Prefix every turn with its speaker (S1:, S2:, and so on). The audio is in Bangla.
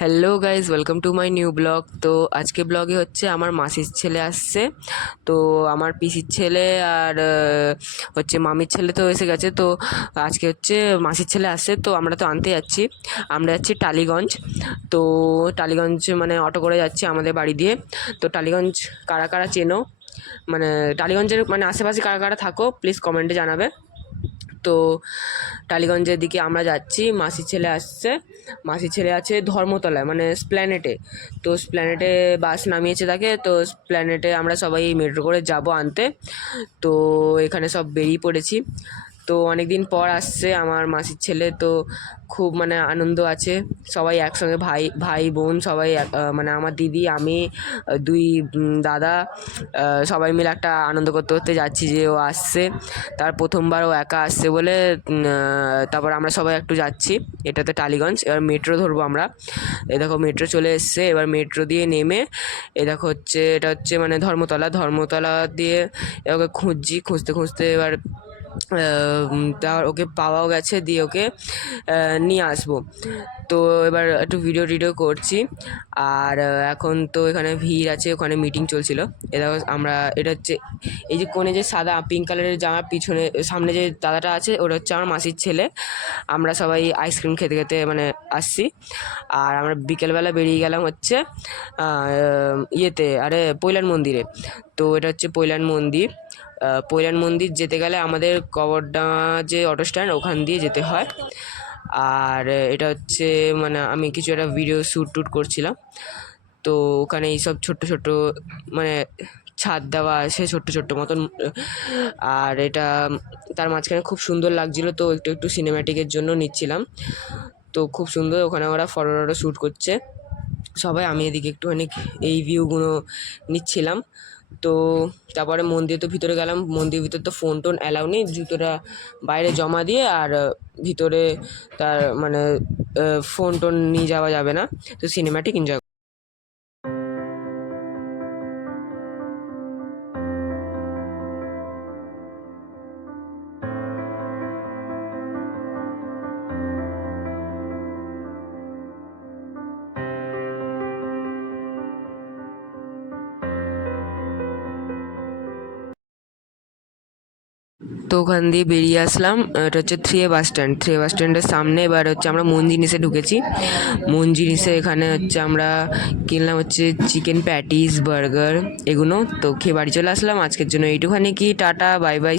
S1: Hello guys welcome to my new blog তো আজকে ব্লগে হচ্ছে আমার মাসির ছেলে আসছে। তো আমার পিসির ছেলে আর হচ্ছে মামির ছেলে তো এসে গেছে। তো আজকে হচ্ছে মাসির ছেলে আসছে। তো আমরা তো আনতে যাচ্ছি। আমরা যাচ্ছি টালিগঞ্জ। তো টালিগঞ্জ মানে অটো করে যাচ্ছি আমাদের বাড়ি দিয়ে। তো টালিগঞ্জ কারা কারা চেনো? মানে টালিগঞ্জের মানে আশেপাশে কারা কারা থাকো প্লিজ কমেন্টে জানাবে। তো টালিগঞ্জের দিকে আমরা যাচ্ছি মাসি ছেলে আসছে। মাসি ছেলে আছে ধর্মতলায় মানে স্প্ল্যানেটে। তো স্প্ল্যানেটে বাস নামিয়েছে তাকে, তো স্প্ল্যানেটে আমরা সবাই মেট্রো করে যাব আনতে। তো এখানে সব বেরিয়ে পড়েছি। তো অনেক দিন পর আসছে আমার মাসির ছেলে, তো খুব মানে আনন্দ আছে। সবাই একসঙ্গে ভাই ভাই বোন সবাই মানে আমার দিদি, আমি দুই দাদা সবাই মিলে একটা আনন্দ করতে করতে যাচ্ছি যে ও আসছে। তার প্রথমবার ও একা আসছে বলে তারপর আমরা সবাই একটু যাচ্ছি। এটাতে টালিগঞ্জ, এবার মেট্রো ধরবো আমরা। এ দেখো মেট্রো চলে এসছে, এবার মেট্রো দিয়ে নেমে, এ দেখো হচ্ছে, এটা হচ্ছে মানে ধর্মতলা। ধর্মতলা দিয়ে ওকে খুঁজছি, খুঁজতে খুঁজতে এবার তার ওকে পাওয়াও গেছে, দিয়ে ওকে নিয়ে আসব। তো এবার একটু ভিডিও টিডিও করছি। আর এখন তো এখানে ভিড় আছে, ওখানে মিটিং চলছিল। এ দেখো, আমরা, এটা হচ্ছে, এই যে কোণে যে সাদা পিঙ্ক কালারের জামা, পিছনে, সামনে যে দাদাটা আছে, ওটা হচ্ছে আমার মাসির ছেলে। আমরা সবাই আইসক্রিম খেতে খেতে মানে আসছি। আর আমরা বিকেলবেলা বেরিয়ে গেলাম হচ্ছে ইয়েতে, আরে, পৈলান মন্দিরে। তো এটা হচ্ছে পৈলান মন্দির। পৈলান মন্দির যেতে গেলে আমাদের কবরডাঙ্গা যে অটো স্ট্যান্ড ওখান দিয়ে যেতে হয়। আর এটা হচ্ছে মানে আমি কিছু একটা ভিডিও শ্যুট টুট করছিলাম। তো ওখানে এইসব ছোট্ট ছোট্ট মানে ছাদ দেওয়া আছে, ছোট্ট ছোট্ট মতন। আর এটা তার মাঝখানে খুব সুন্দর লাগছিল, তো একটু একটু সিনেম্যাটিকের জন্য নিচ্ছিলাম। তো খুব সুন্দর, ওখানে ওরা ফটো টটো শ্যুট করছে। সবাই, আমি এদিকে একটু অনেক এই ভিউগুলো নিচ্ছিলাম। তো তারপরে মন্দির তো ভিতরে গেলাম, মন্দির ভিতরে তো ফোন টোন অ্যালাউ নেই, জুতোটা বাইরে জমা দিয়ে আর ভিতরে তার মানে ফোন টোন নিয়ে যাওয়া যাবে না। তো সিনেমাটিক এনজয় তো ওখান দিয়ে বেরিয়ে আসলাম। এটা হচ্ছে three bus stand three bus স্ট্যান্ডের সামনে এবার হচ্ছে আমরা মন জিনিসে ঢুকেছি। মন জিনিসে এখানে হচ্ছে আমরা কিনলাম হচ্ছে চিকেন প্যাটিস বার্গার এগুলো তো খেয়ে বাড়ি চলে আসলাম। আজকের জন্য এইটুখানি কি। Tata bye bye